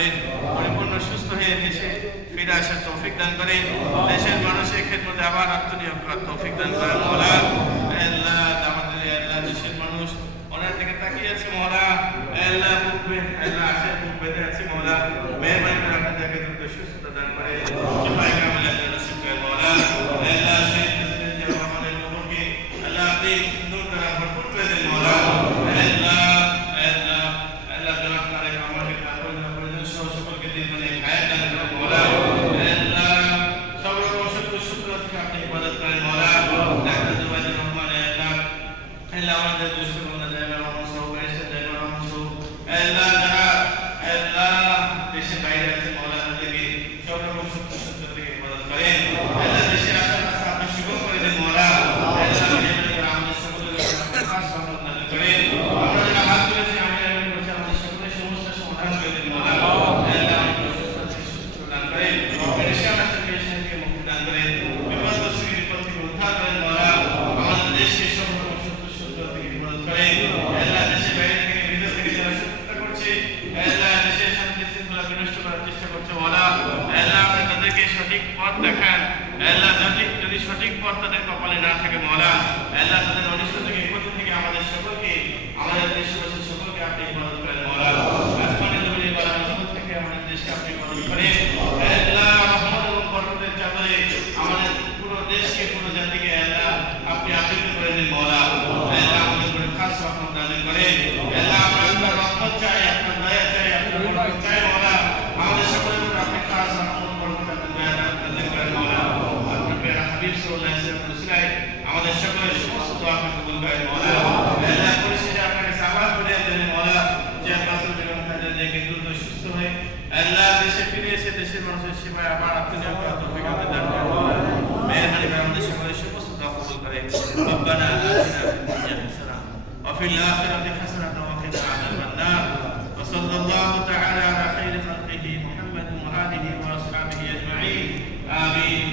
করেন, পরিপূর্ণ সুস্থ হয়ে দেশে ফিরে আসার তৌফিক দান করেন, দেশের মানুষের খেদমতে আবার আত্মনিয়োগ করার তৌফিক দান করেন মওলা। আল্লাহ আমাদের আল্লাহ দেশের মানুষ ওনার দিকে তাকিয়ে আছে মওলা, আল্লাহ আল্লাহ আশায় বুক বেঁধে আছে মওলা, মেহরবানি করে আপনাদেরকে দ্রুত সুস্থতা দান করেন, সবাই কামিলা যেন নসিব করেন মওলা। আল্লাহ শহীদ প্রেসিডেন্ট জিয়া রহমানের কবরকে আল্লাহ আপনি নূর দ্বারা ভরপুর করে দেন মওলা। সঠিক পথ দেখান আল্লাহ, যদি সঠিক পথ তাদের কপালে না থাকে মওলা, আল্লাহ তাদের অনিষ্ট থেকে বিপত্তি থেকে আমাদের সকলকে, আমাদের দেশবাসী সকলকে আপনি হেফাজত করেন মওলা। আসমানের জমিনে বালা মুসিবত থেকে আমাদের দেশকে আপনি হেফাজত করেন আল্লাহ। রহমত এবং বরকতের চাদরে আমাদের পুরো দেশকে, পুরো জাতিকে আল্লাহ আপনি আবৃত করে দিন মওলা। আল্লাহ আমাদের উপরে খাস রহমত নাযিল করেন আল্লাহ। আমরা আপনার রহমত চাই, আপনার দয়া চাই, আপনার বরকত চাই মওলা। আমাদের সকলের উপর আপনি খাস রহমত বরকত আপনার দয়া নাযিল করেন মওলা। আপনার প্রিয় হাবিব সাল্লাল্লাহু আলাইহি ওয়াসাল্লাম রসুলাই আমাদের সকলের সমস্ত দোয়া আপনি কবুল করেন মওলা। আল্লাহ পরিস্থিতি আপনার কাছে আবার ফিরে দেন মওলা, যে মাসুদ বেগম খালেদা জিয়াকে দ্রুত সুস্থ হয়ে আল্লাহ দেশে ফিরে এসে দেশের মানুষের সেবায় আবার আত্মনিয়োগ করার তৌফিক আপনি দান করেন মওলা। মেহেরবানি করে আমাদের সকলের সমস্ত দোয়া কবুল করেন। রব্বানা আতিনা ফিদ দুনিয়া হাসানাহ ওয়া ফিল আখিরাতি হাসানাহ ওয়া কিনা আযাবান নার। ওয়া সাল্লাল্লাহু তাআলা আলা খাইরি খালকিহি মুহাম্মাদিন ওয়া আলিহি ওয়া আসহাবিহি আজমাইন। আমিন।